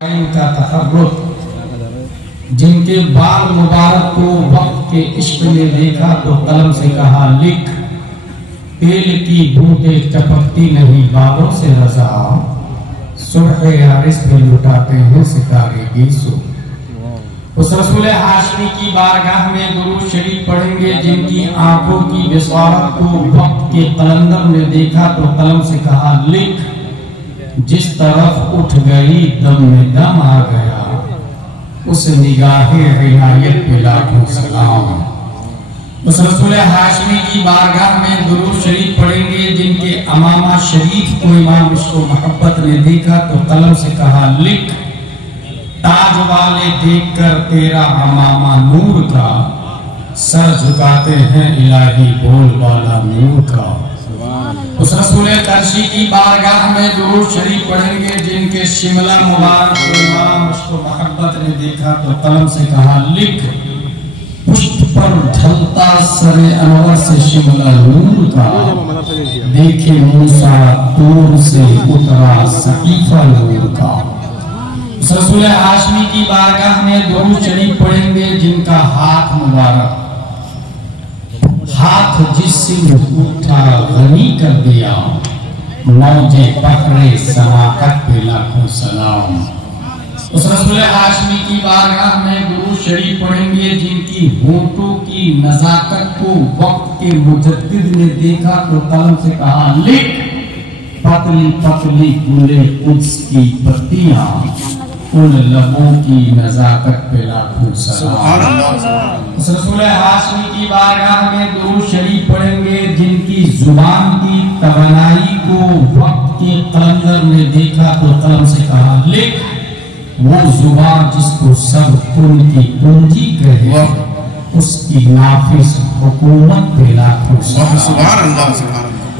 کا تحرک، جن کے بال مبارک کو وقت کے عشق نے دیکھا تو قلم سے کہا لکھ، تیل کی بوندیں ٹپکتی نہیں بالوں سے رضا، صبح عارض پہ لٹاتے ہیں ستارے کی سو۔ اس رسول ہاشمی کی بارگاہ میں درود شریف پڑھیں گے جن کی آنکھوں کی بصارت کو وقت کے قلندر نے دیکھا تو قلم سے کہا لکھ، جس طرف اٹھ گئی دم میں دم آ گیا، اس نگاہ عنایت پہ لاکھوں سلام۔ اس رسول ہاشمی کی بارگاہ میں درود شریف پڑھیں گے جن کے امامہ شریف کو امام عشق و محبت نے دیکھا تو قلم سے کہا لکھ، تاج والے دیکھ کر تیرا امامہ نور کا، سر جھکاتے ہیں الہی بول والا نور کا۔ اس رسول قرشی کی بارگاہ میں درود شریف پڑھیں گے جن کے شملہ مبارک کو امام عشق و محبت نے دیکھا تو قلم سے کہا لکھ، پشت پر ڈھلتا سر انور سے شملہ نور کا، دیکھے موسیٰ طور سے اترا صحیفہ نور کا۔ اس رسول ہاشمی کی بارگاہ میں درود شریف پڑھیں گے جن کا ہاتھ مبارک، ہاتھ جس سے اٹھا غنی کر دیا، موج بحر سماحت پہ لاکھوں سلام۔ اس رسول ہاشمی کی بارگاہ میں درود شریف پڑھیں گے جن کی ہونٹوں کی نزاکت کو وقت کے مجدد نے دیکھا تو قلم سے کہا لکھ، پتلی پتلی گلے قدس کی پتیاں، ان لبوں کی نزاکت پہ لاکھوں سلام۔ اس رسول ہاشمی کی بارگاہ میں درود شریف پڑھیں گے جن کی زبان کی توانائی کو وقت کے قلندر نے دیکھا تو قلم سے کہا لکھ، وہ زبان جس کو سب کن کی کنجی کہے، اس کی نافذ حکومت پہ لاکھوں سلام۔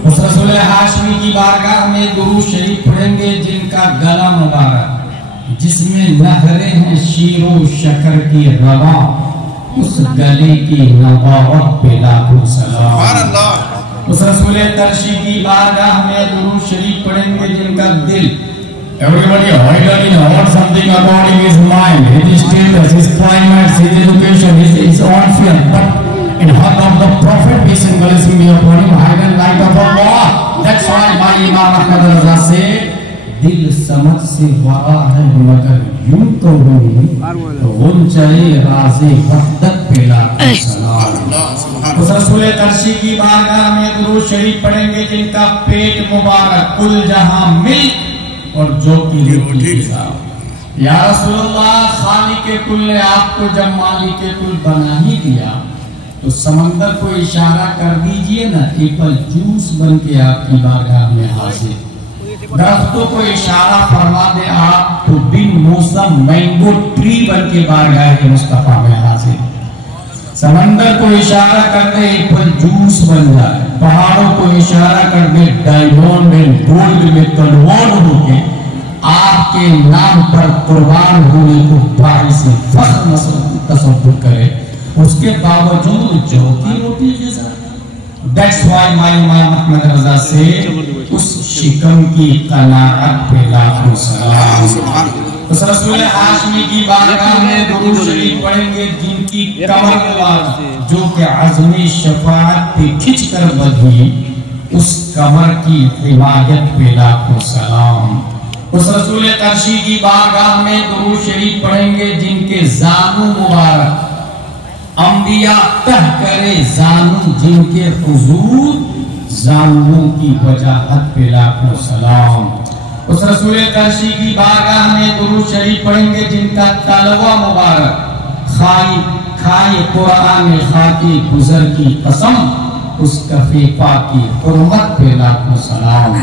اس رسول ہاشمی کی بارگاہ میں درود شریف پڑھیں گے جن کا گلا مبارک، جس میں نہریں ہیں شیر و شکر کی رواں، اس گلے کی نباوت پہ لاکھوں سلام۔ اس رسول قرشی کی بارگاہ میں درود شریف پڑھیں گے جن کا دل، everybody hiding about something about his mind, his status, his climate, his education, his own fear, but in heart of the Prophet, peace and blessing be upon him, hidden light of Allah. That's why my Imam Ahmad Raza said, دل سمجھ سے ورا ہے مگر یوں کہوں، غنچۂ راز وحدت پہ لاکھوں سلام۔ اس رسول قرشی کی بارگاہ میں درود شریف پڑھیں گے جن کا پیٹ مبارک کل جہاں ملک اور جو کی روٹی حساب۔ یا رسول اللہ، خالق کل نے آپ کو جب مالک کل بنا ہی دیا تو سمندر کو اشارہ کر دیجئے نا، ایپل جوس بن کے آپ کی بارگاہ میں حاضر، درختوں کو اشارہ فرما دے آپ تو بن موسم مینگو ٹری بن کے بارگاہ مصطفیٰ میں حاضر، سمندر کو اشارہ کر دے ایپل جوس بن جائے، پہاڑوں کو اشارہ کر دے ڈائمنڈ میں گولڈ میں کنورٹ ہو کے آپ کے نام پر قربان ہونے کو باعث فخر تصور کرے، اس کے باوجود جو کی روٹی جیسا۔ That's why my Imam Ahmad Raza said, اس شکم کی قناعت پہ لاکھوں سلام۔ اس رسول ہاشمی کی بارگاہ میں درود شریف پڑھیں گے جن کی کمر مبارک جو کہ عزم شفاعت پہ کھچ کر بدھی، اس کمر کی حمایت پہ لاکھوں سلام۔ اس رسول قرشی کی بارگاہ میں درود شریف پڑھیں گے جن کے زانو مبارک، انبیاء تہ کرے زانو جن کے حضور، زانوں کی وجاہت پہ لاکھوں سلام۔ اس رسول قرشی کی بارگاہ میں درود شریف پڑھیں گے جن کا تلوہ مبارک، کھائی قرآن خاکی گزر کی قسم، اس کفیفہ کی حرمت پہ لاکھوں سلام۔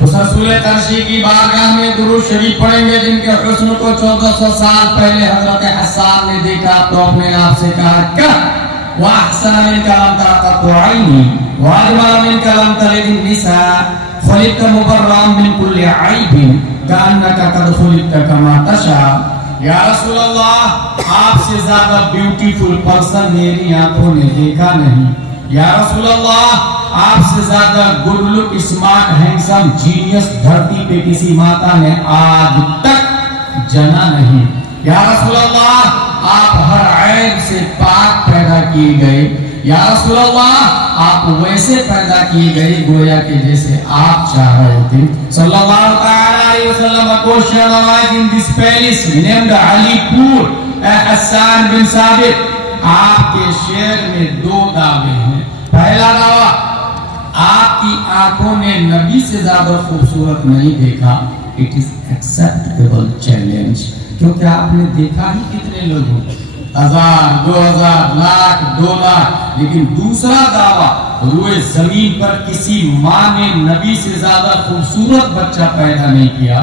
اس رسول قرشی کی بارگاہ میں درود شریف پڑھیں گے جن کے حسن کو 1400 سال پہلے حضرت حسان نے دیکھا تو اپنے آپ سے کہا کیا وَأَحْسَنَ مِنْكَ لَمْ تَرَ قَطُّ عَيْنِي وَأَجْمَلَ مِنْكَ لَمْ تَلِدِ النِّسَاءُ خُلِقْتَ مُبَرًّا مِنْ كُلِّ عَيْبٍ كَأَنَّكَ قَدْ خُلِقْتَ كَمَا تَشَاءُ۔ یا رسول اللہ، آپ سے زیادہ بیوٹیفل پرسن میری آنکھوں نے دیکھا نہیں۔ یا رسول اللہ، آپ سے زیادہ good luck smart handsome genius دھرتی پہ کسی ماتا نے آج تک जना नहीं। या रसूल अल्लाह, आप हर ऐब से पाक पैदा किए गए। या रसूल अल्लाह, आप वैसे पैदा किए गए गोया के जैसे आप चाह रहे थे। सल्लल्लाहु अलैहि वसल्लम को शहनाज in this palace named Alipur Hassan bin Sabit. आपके शेर में दो दावे हैं। पहला दावा, आपकी आंखों ने नबी से ज्यादा खूबसूरत नहीं देखा। इट इज एक्सेप्टेबल चैलेंज, क्योंकि आपने देखा ही कितने लोगों को, 1000, 2000, लाख, 2 लाख। लेकिन दूसरा दावा, रुए जमीन पर किसी माँ ने नबी से ज्यादा खूबसूरत बच्चा पैदा नहीं किया।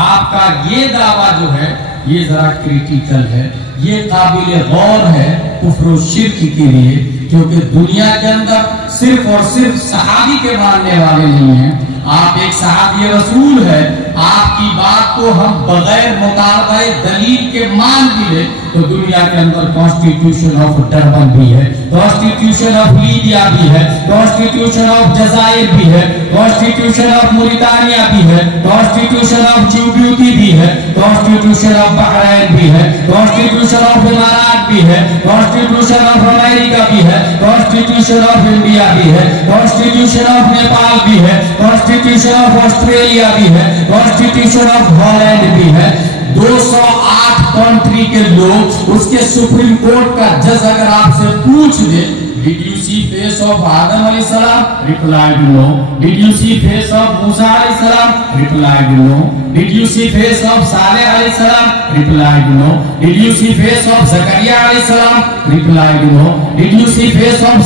आपका ये दावा जो है ये जरा क्रिटिकल है, ये काबिल गौर है कुफ्र और शिर्क के लिए, क्योंकि दुनिया के अंदर सिर्फ और सिर्फ सहाबी के मानने वाले नहीं हैं। आप एक सहाबी रसूल है, आपकी बात को हम बगैर मुताबिक़ दलील के मान भी ले तो दुनिया के अंदर कॉन्स्टिट्यूशन ऑफ डरबन भी है, कॉन्स्टिट्यूशन ऑफ लीबिया भी है, कॉन्स्टिट्यूशन ऑफ जजायर भी है, कॉन्स्टिट्यूशन ऑफ मोरिटानिया भी है, कॉन्स्टिट्यूशन ऑफ जिबूती भी है, कॉन्स्टिट्यूशन ऑफ बहरीन भी है, कॉन्स्टिट्यूशन ऑफ इमारात भी है, कॉन्स्टिट्यूशन ऑफ अमेरिका भी है, कॉन्स्टिट्यूशन ऑफ इंडिया भी है, कॉन्स्टिट्यूशन ऑफ नेपाल भी है, कॉन्स्टिट्यूशन ऑफ ऑस्ट्रेलिया भी है, कॉन्स्टिट्यूशन ऑफ हॉलैंड भी है। 208 कंट्री के लोग, उसके सुप्रीम कोर्ट का जज अगर आपसे पूछ दे, did you see face of Adam अलैहिस्सलाम? Replied no. Did you see face of Musa अलैहिस्सलाम? Replied no. Did you see face of Saleh अलैहिस्सलाम? Replied no. Did you see face of Zakariya अलैहिस्सलाम? Replied no. Did you see face of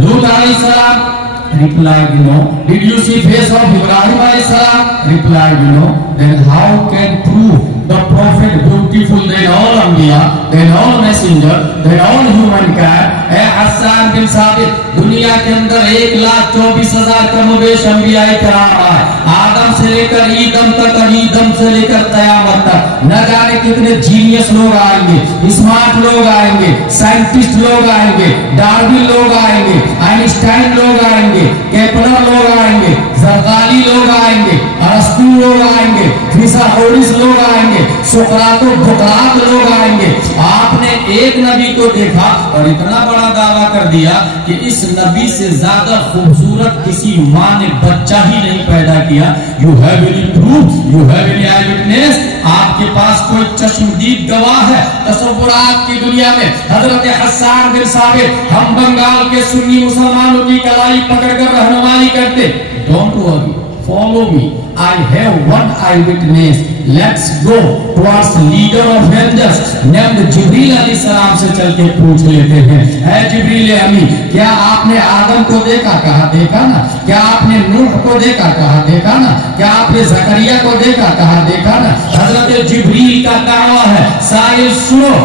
Lut अलैहिस्सलाम? Replied no. Did you see face of Ibrahim alayhi salam? Replied no. Then how can prove the prophet beautiful than all Anbiya, than all messenger, than all humankind? है Hasan bin साबित, दुनिया के अंदर 1,24,000 कमोबेश अंबिया इकराम आए, आदम से लेकर ईदम तक और ईदम से लेकर क़यामत तक। न जाने कितने जीनियस लोग आएंगे, स्मार्ट लोग आएंगे, साइंटिस्ट लोग आएंगे, डार्विन लोग आएंगे, आइंस्टाइन लोग आएंगे, केपलर लोग आएंगे, जरदारी लोग आएंगे, अरस्तू लोग आएंगे, फिसाओरिस लोग आएंगे, सुकरातो बुकरात लोग आएंगे। आपने एक नबी को देखा और इतना बड़ा दावा कर दिया कि इस नबी से ज्यादा खूबसूरत किसी माँ ने बच्चा ही नहीं पैदा किया। You have any proof? You have any I witness? आपके पास कोई चश्मदीद गवाह है? तसव्वुरात की दुनिया में हजरत हसन बिन साबित, हम बंगाल के सुन्नी मुसलमानों की कलाई पकड़कर रहनुमाई करते। Don't worry, follow me. I have one eyewitness. Let's go towards leader of angels named जिब्रील अलैहिस्सलाम से चल के पूछ लेते हैं। है जिब्रील अमीन, क्या आपने आदम को देखा? कहा देखा ना। क्या आपने नूह को देखा? कहा देखा ना। क्या आपने जकरिया को देखा? कहा देखा ना। हजरत जिब्रील का दावा है, साहिल सुनो,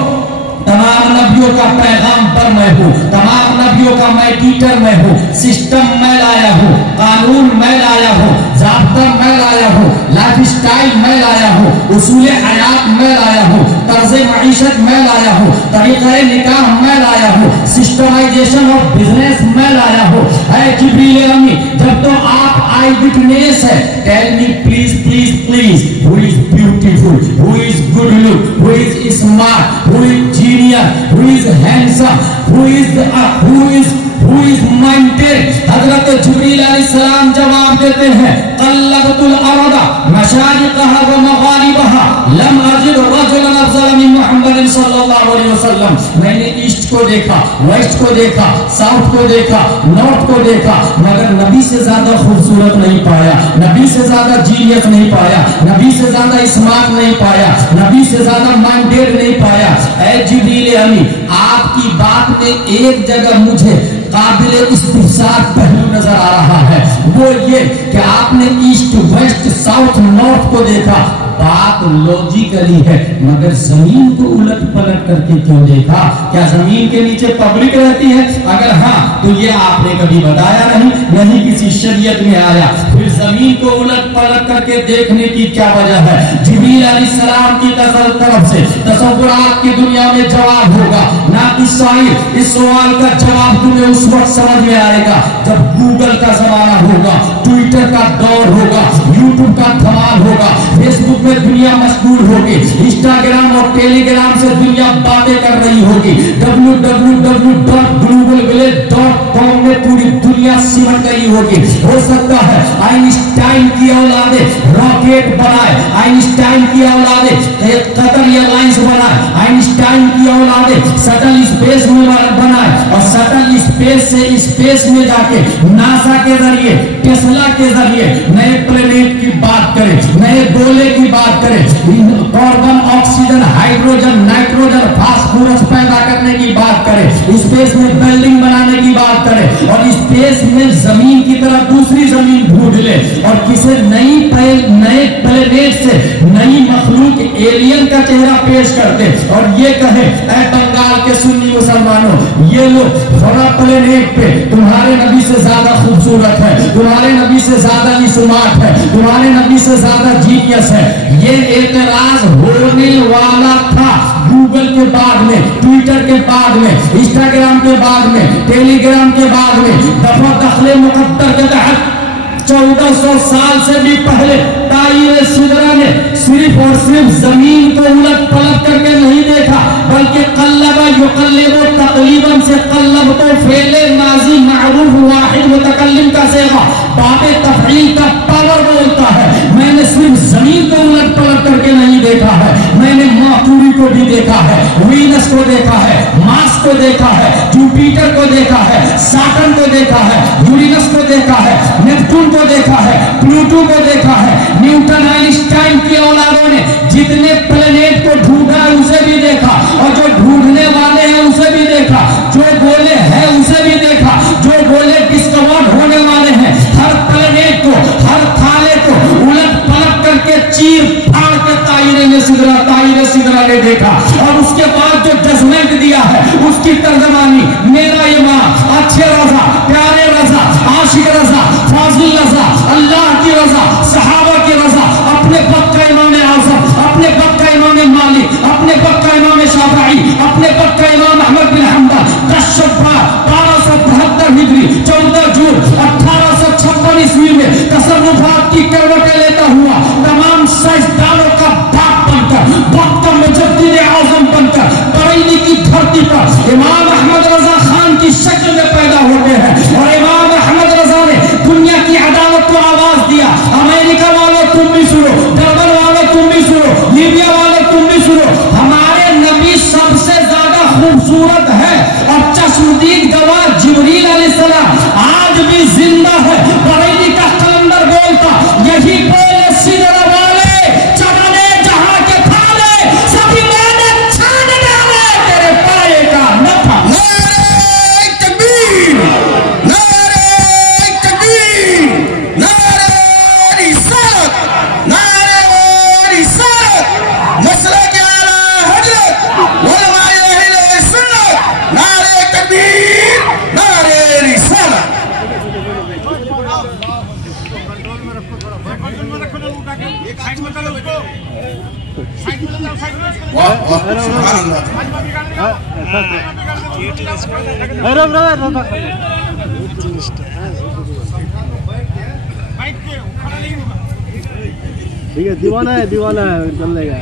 तमाम नबियों का पैगाम्बर मैं हूँ, तमाम नबियों का मैं टीचर मैं हूँ, सिस्टम मैं लाया हूँ, कानून मैं लाया हूँ, ज़ाब्ता मैं लाया हूँ, लाइफ स्टाइल मैं लाया हूँ, उसूल हयात मैं लाया हूँ, तर्ज मईशत मैं लाया हूँ, तरीक़े निकाह मैं लाया हूँ, सिस्टमाइजेशन ऑफ बिजनेस मैं लाया हूँ। है जिब्रील अमीन, जब तो आप आई विटनेस है, tell me please please please, who is beautiful, who is good look, who is smart, who is genius, who is handsome, who is minded? हजरत जिब्रील अलैहिस्सलाम जवाब देते हैं, क़ल्लबतुल अर्द मशारिक़हा व मग़ारिबहा लम अजिद रजुलन अफ़ज़ल मिन मुहम्मद सल्लल्लाहु अलैहि वसल्लम। मैंने ईस्ट को देखा, वेस्ट को देखा, साउथ को देखा, नॉर्थ को देखा, मगर नबी से ज्यादा खूबसूरत नहीं पाया, नबी से ज्यादा जीनियस नहीं पाया, नबी से ज्यादा स्मार्ट नहीं पाया, नबी से ज्यादा माइंडेड नहीं पाया। ऐ जिब्रील अमीन, आपकी बात में एक जगह मुझे काबिल इस्तिफसार पहलू नजर आ रहा है, वो ये कि आपने ईस्ट वेस्ट साउथ नॉर्थ को देखा, बात लॉजिकली है, मगर जमीन को उलट पलट करके क्यों देखा? क्या जमीन के नीचे पब्लिक रहती है? अगर हाँ तो ये आपने कभी बताया नहीं, नहीं किसी शरीयत में आया। फिर जमीन को उलट पलट करके देखने की क्या वजह है? जिब्रील अलैहिस्सलाम की तरफ से तसव्वुरात की दुनिया में जवाब होगा ना। इस सवाल का जवाब तुम्हें उस वक्त समझ में आएगा जब गूगल का जमाना होगा, ट्विटर का दौर होगा, यूट्यूब का धमाल होगा, फेसबुक में दुनिया मशहूर होगी, इंस्टाग्राम और टेलीग्राम से दुनिया बातें कर रही होगी, www.globalvillage.com में पूरी दुनिया सिमट गई होगी। हो सकता है आइंस्टाइन की औलादे रॉकेट बनाए, आइंस्टाइन की औलादे कतर एयरलाइंस बनाए, आइंस्टाइन की औलादे शटल स्पेस में बनाए और शटल स्पेस से स्पेस में जाके नासा के जरिए, टेस्ला के जरिए नए प्लेनेट की बात करें, नए गोले की बात करें, carbon, oxygen, hydrogen, nitrogen, phosphorus पैदा करने की बात करें, स्पेस में बिल्डिंग बनाने की बात करें और स्पेस में जमीन की तरह दूसरी जमीन ढूंढ ले और किसी नए प्लेनेट से नई मखलूक एलियन का चेहरा पेश करते और ये कहे ऐ बंगाल के सुन्नी मुसलमानों, ये लोग फला प्लेनेट पे तुम्हारे नबी से ज्यादा खूबसूरत है, तुम्हारे नबी से ज्यादा निस्मार्ट है, तुम्हारे नबी से ज्यादा जीनियस है। ये एतराज होने वाला था गूगल के बाद में, ट्विटर के बाद में, इंस्टाग्राम के बाद में, टेलीग्राम के बाद में, दफा दखले मुकद्दर के तहत 1400 साल से भी पहले ताईर सिदरा ने सिर्फ और सिर्फ जमीन को उलट पलट करके नहीं देखा, बल्कि कल्लबा युकल्लिबु तकलीबन से कल्लब तो फेले माजी मारूफ वाहिद मुतकल्लिम का सेवा बाबे तफईल का पावर बोलता है। मैंने सिर्फ जमीन को उलट पलट करके नहीं देखा है, मैंने मर्क्यूरी को भी देखा है, वीनस को देखा है, मार्स को देखा है, जुपिटर को देखा है, सैटर्न को देखा है, यूरेनस को देखा है, नेपच्यून को देखा है, प्लूटो को देखा है। न्यूटन आइंस्टाइन की औलादों ने जितने प्लेनेट को ढूंढा उसे भी देखा और जो ढूंढने वाले हैं उसे भी देखा, जो गोले हैं उसे भी देखा, जो गोले डिस्कवर्ड होने वाले हैं। हर प्लेनेट को, हर थाले को उलट पलट करके चीर फाड़ के ताईरे सिदरा ने देखा और उसके बाद जो जजमेंट दिया है उसकी तर्जमानी मेरा इमाम, अच्छे रजा, प्यारे रजा, आशिक रजा, फाजिल रजा, अल्लाह की रजा, सहाबा की रजा, अपने पक्का इमाम आज़म, अपने पक्का इमाम मालिक, अपने पक्का इमाम शाफई, अपने पक्का इमाम अहमद बिन हंबल, कश्शफा 1272 हिजरी 14 जून 1856 ईस्वी में तसव्वुफ़ात की करवटें लेता हुआ तमाम साइंसदानों का बाप बनकर, वक्त का मुजद्दिद आज़म बनकर बरेली की धरती पर इमाम अहमद रजा खान की शक्ल में पैदा होते हैं और इमाम अहमद रजा ने दुनिया की अदालत को आवाज दिया, अमेरिका वालों तुम भी सुनो, डरबन वालों तुम भी सुनो, लीबिया वालों तुम भी सुनो, हमारे नबी सबसे ज्यादा खूबसूरत है और चश्मदीद गवाह जिब्रील अलैहिस्सलाम आज भी जिंदा है। बरेली का कलंदर बोलता यही बोले सिदरा वाले चढ़ने जहां के थाले सभी मैंने छान डाले तेरे पाए का नफा। नारे तकबीर, नारे तकबीर, नारे रिसालत, नारे रिसालत, मसला के आला हजरत उलमाए अहले सुन्नत, नारे तकबीर, नारे रिसालत। वाह वाह सुभान अल्लाह। ठीक है, दीवाना है चल लेगा।